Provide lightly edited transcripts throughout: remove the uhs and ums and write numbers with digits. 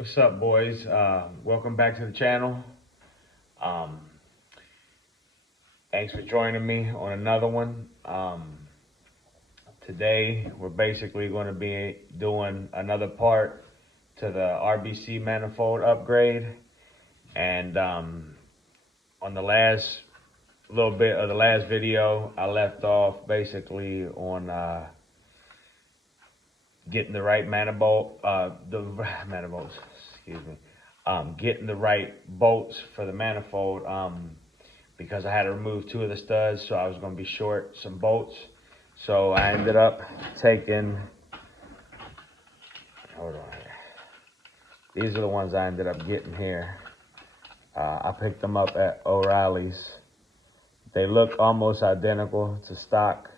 What's up, boys? Welcome back to the channel. Um, Thanks for joining me on another one. Today, we're basically going to be doing another part to the RBC manifold upgrade. And on the last little bit of the last video, I left off basically on getting the right manifolds, excuse me, getting the right bolts for the manifold, because I had to remove two of the studs, so I was going to be short some bolts. So I ended up taking, hold on here. These are the ones I ended up getting here. I picked them up at O'Reilly's. They look almost identical to stock.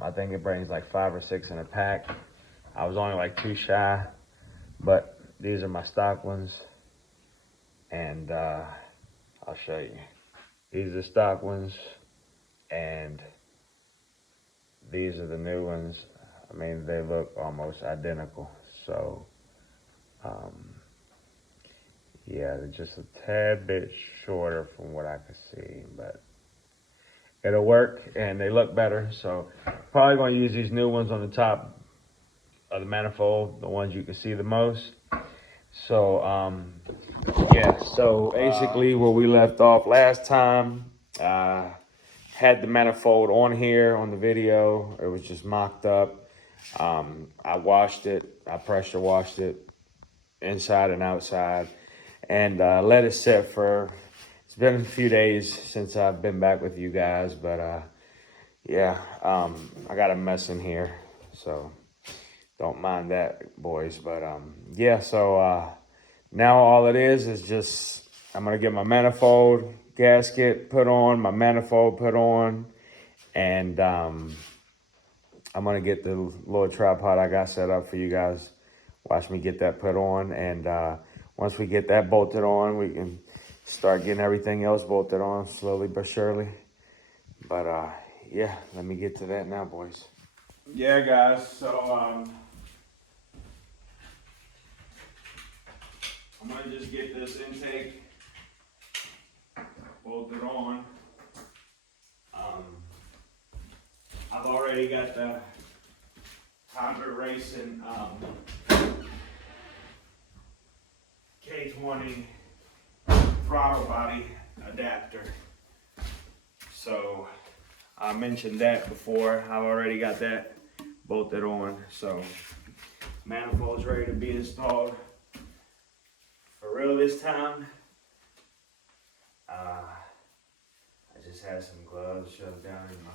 I think it brings like 5 or 6 in a pack. I was only like 2 shy, but these are my stock ones. And I'll show you. These are stock ones, and these are the new ones. I mean, they look almost identical. So, yeah, they're just a tad bit shorter from what I could see, but it'll work, and they look better. So, probably going to use these new ones on the top of the manifold, the ones you can see the most. So, yeah, so basically where we left off last time, had the manifold on here on the video. It was just mocked up. I washed it. I pressure washed it inside and outside, and let it sit for, it's been a few days since I've been back with you guys, but yeah, I got a mess in here, so don't mind that, boys. But yeah, so now all it is just, I'm gonna get my manifold gasket put on, my manifold put on, and I'm gonna get the little tripod I got set up for you guys. Watch me get that put on, and once we get that bolted on, we can start getting everything else bolted on slowly but surely. But yeah, let me get to that now, boys. Yeah, guys, so I'm gonna just get this intake bolted on. I've already got the Honda Racing K20 throttle body adapter. So I mentioned that before. I've already got that bolted on. So manifold's ready to be installed for real this time. I just had some gloves shoved down in my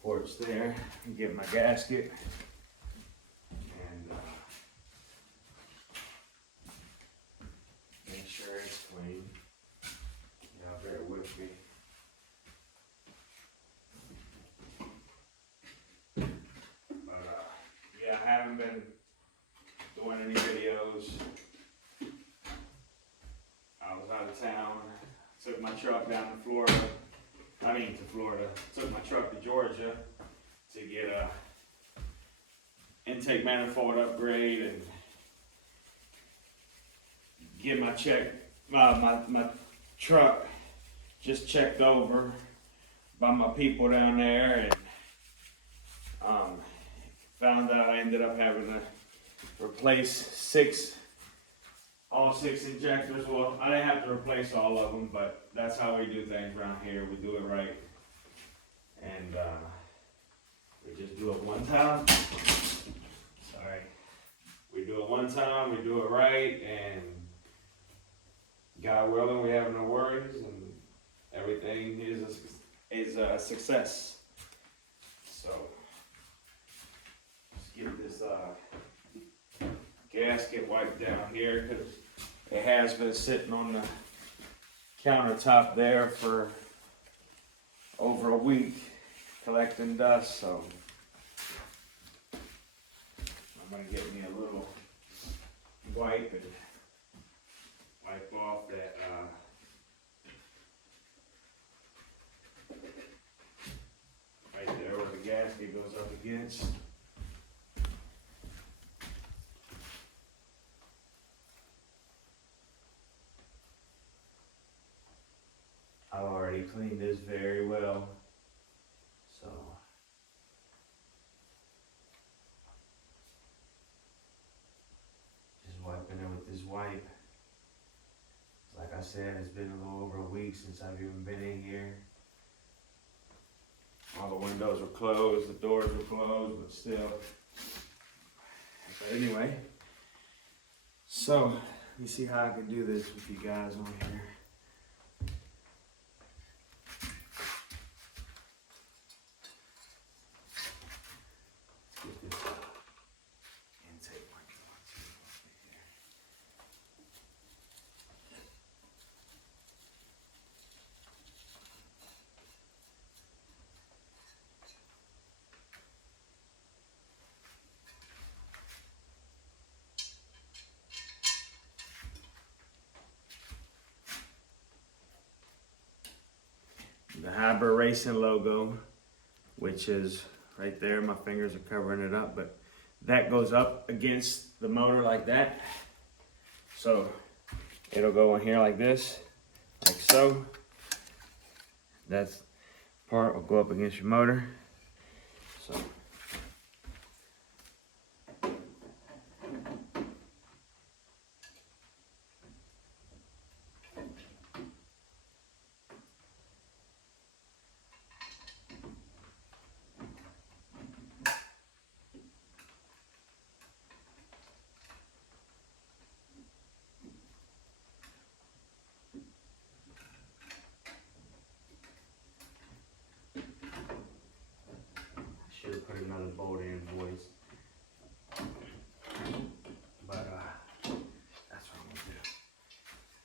porch there and get my gasket. And make sure it's clean. Y'all bear with me. But yeah, I haven't been doing any videos. I was out of town. Took my truck down to Florida. Took my truck to Georgia to get a intake manifold upgrade and get my my truck just checked over by my people down there, and found out I ended up having to replace all six injectors. Well, I didn't have to replace all of them, but that's how we do things around here. We do it right, and we just do it one time. Sorry, we do it one time. We do it right, and God willing, we have no worries, and everything is a success. So let's get this gasket wiped down here, because it has been sitting on the countertop there for over a week collecting dust. So I'm gonna get me a little wipe and wipe off that right there where the gasket goes up against. cleaned this very well. So just wiping it with this wipe. Like I said, it's been a little over a week since I've even been in here. All the windows were closed, the doors were closed, but still. But anyway, so let me see how I can do this with you guys on here. Let's get this intake mic on here. The Hybrid Racing logo, which is right there. My fingers are covering it up, but that goes up against the motor like that. So it'll go in here like this, like so. That part will go up against your motor. So should have put another bolt in, boys. But that's what I'm gonna do.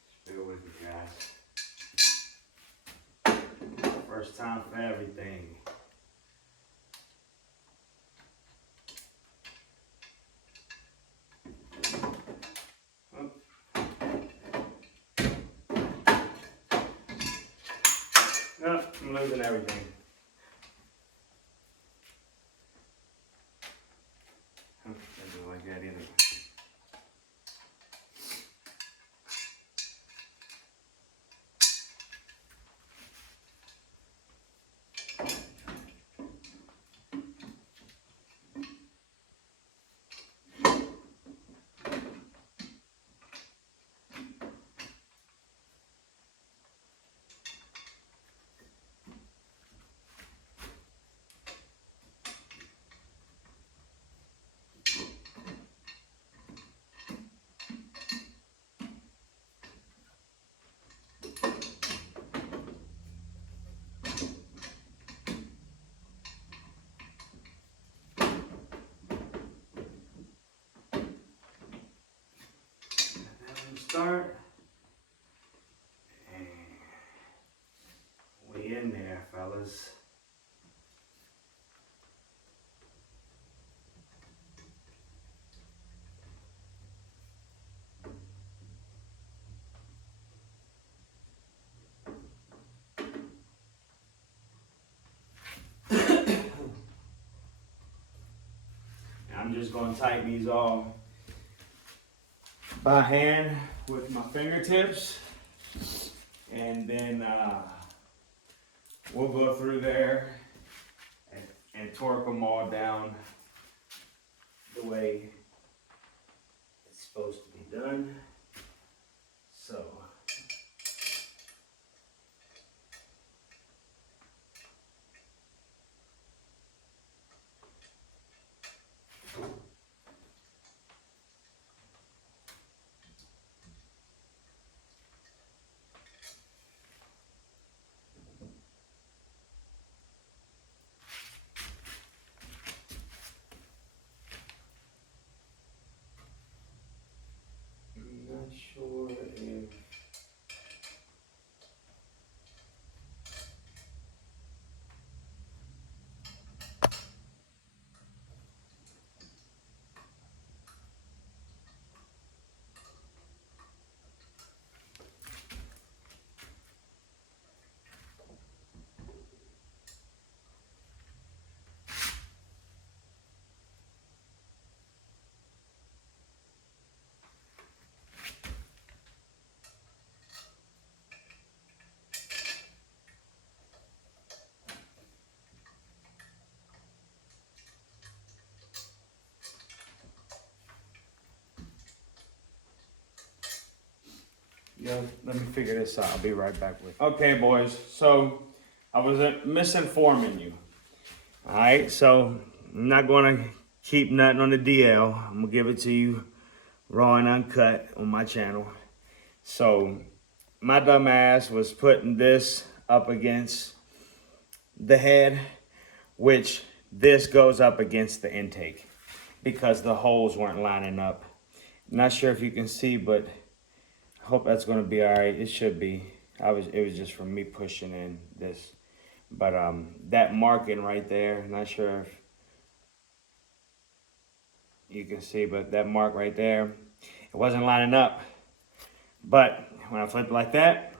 Just bear with me, guys. First time for everything. No, I'm losing everything. Doesn't like that either. Start, and we in there, fellas. I'm just gonna tighten these all by hand with my fingertips, and then we'll go through there and torque them all down the way it's supposed to be done. So Let me figure this out. I'll be right back with you. Okay, boys. So I was misinforming you. All right. So I'm not going to keep nothing on the DL. I'm going to give it to you raw and uncut on my channel. So my dumb ass was putting this up against the head, which this goes up against the intake because the holes weren't lining up. Not sure if you can see, but I hope that's going to be all right. It should be. It was just from me pushing in this, but that marking right there, not sure if you can see, but that mark right there, it wasn't lining up. But when I flip it like that,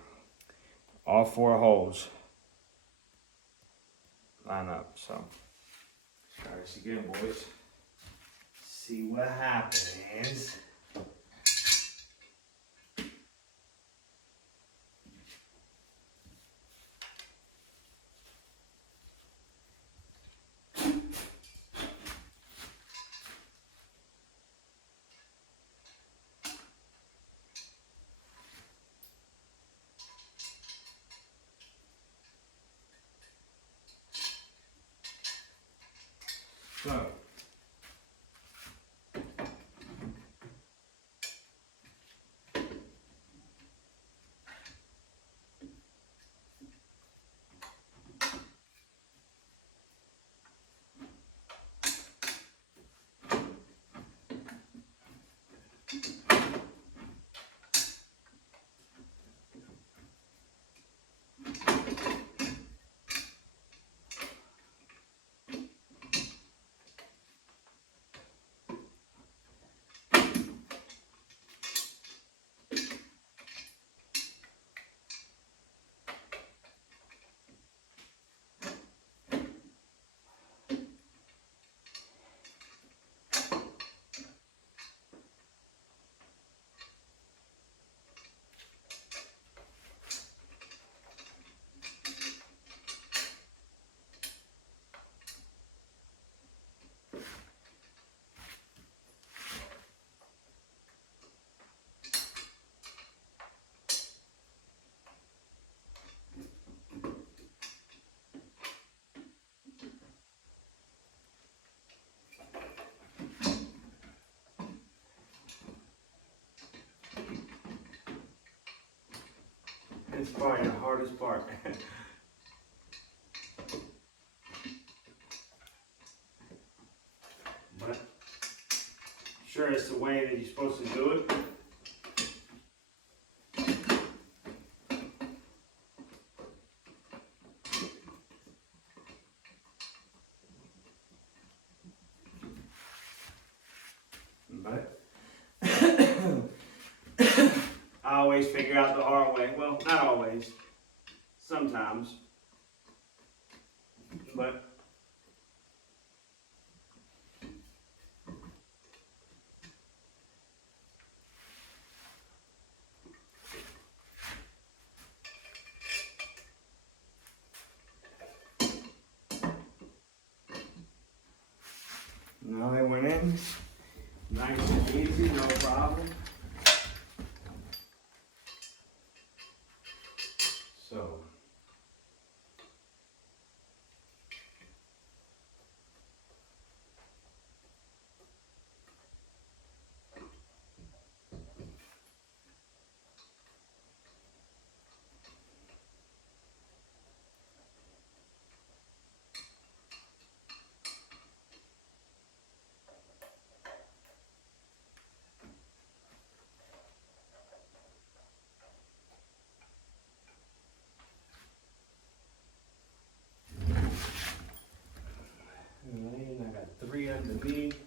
all 4 holes line up. So let's try this again, boys. See what happens. So it's probably the hardest part. But sure, it's the way that you're supposed to do it. But I always figure out the hard way. Well, not always. Sometimes. But now they went in. Nice and easy, no problem. So and I got 3 underneath.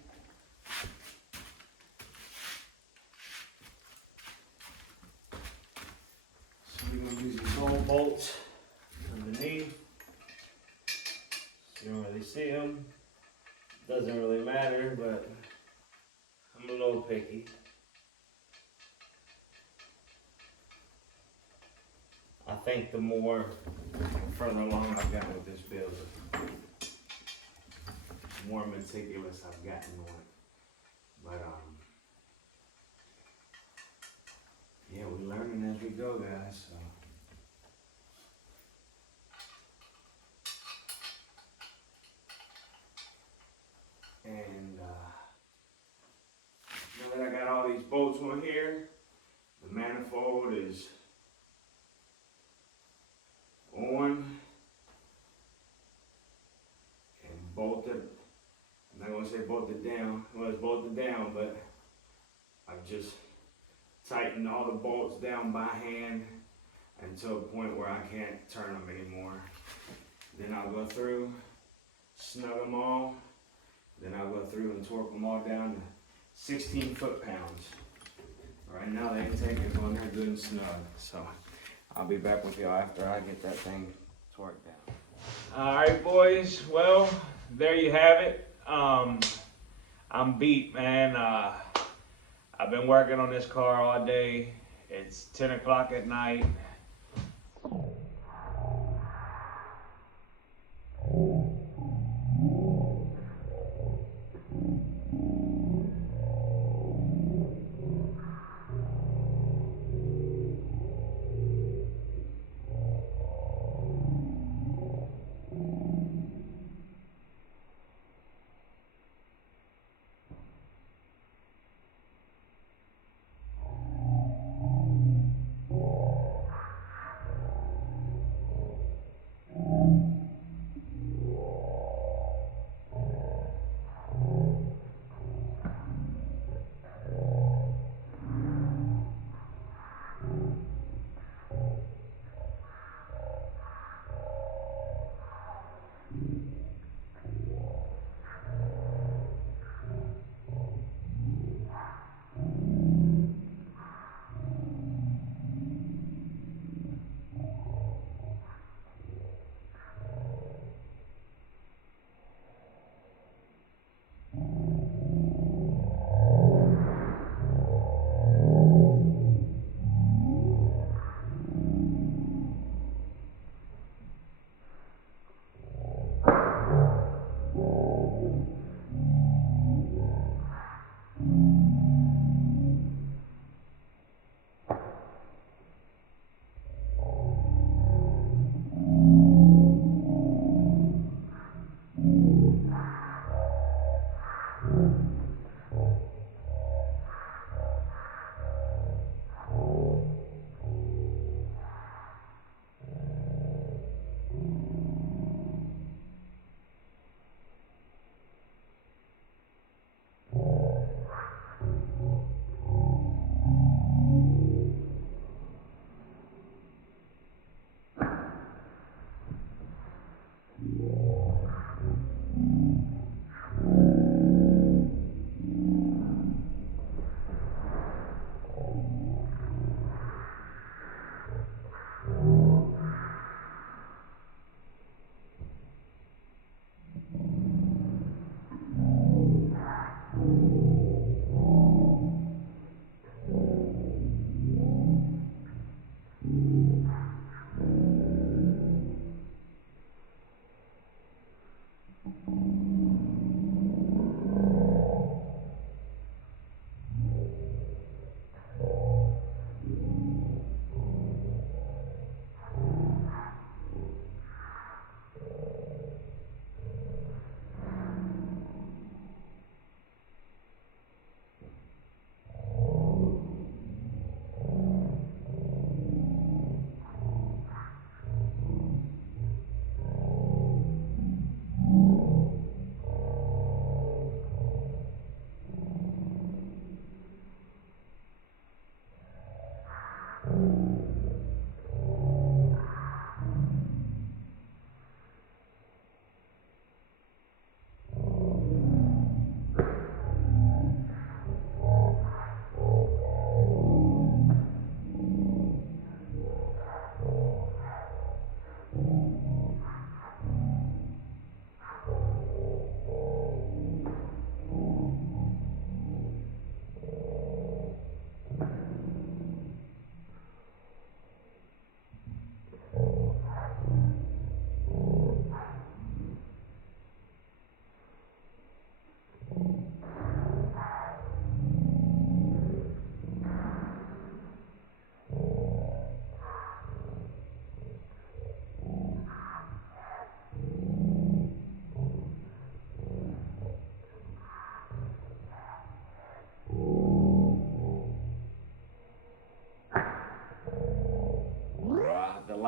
So we're gonna use these old bolts underneath. You don't really see them. Doesn't really matter, but I'm a little picky. I think the further along I've gotten with this build, the more meticulous I've gotten on it. But yeah, we're learning as we go. bolts on here. The manifold is on and bolted. I'm not gonna say bolted down. Well, it's bolted down, but I've just tightened all the bolts down by hand until a point where I can't turn them anymore. Then I'll go through, snug them all. Then I'll go through and torque them all down to 16 foot-pounds. Right now they ain't taking it on there good and snug. So I'll be back with y'all after I get that thing torqued down. All right, boys. Well, there you have it. I'm beat, man. I've been working on this car all day. It's 10 o'clock at night.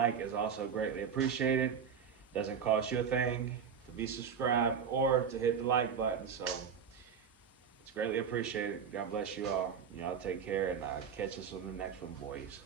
like is also greatly apprecited. Doesn't cost you a thing to be subscribed or to hit the like button, so it's greatly appreciated. God bless you all. Y'all take care, and I'll catch us on the next one, boys.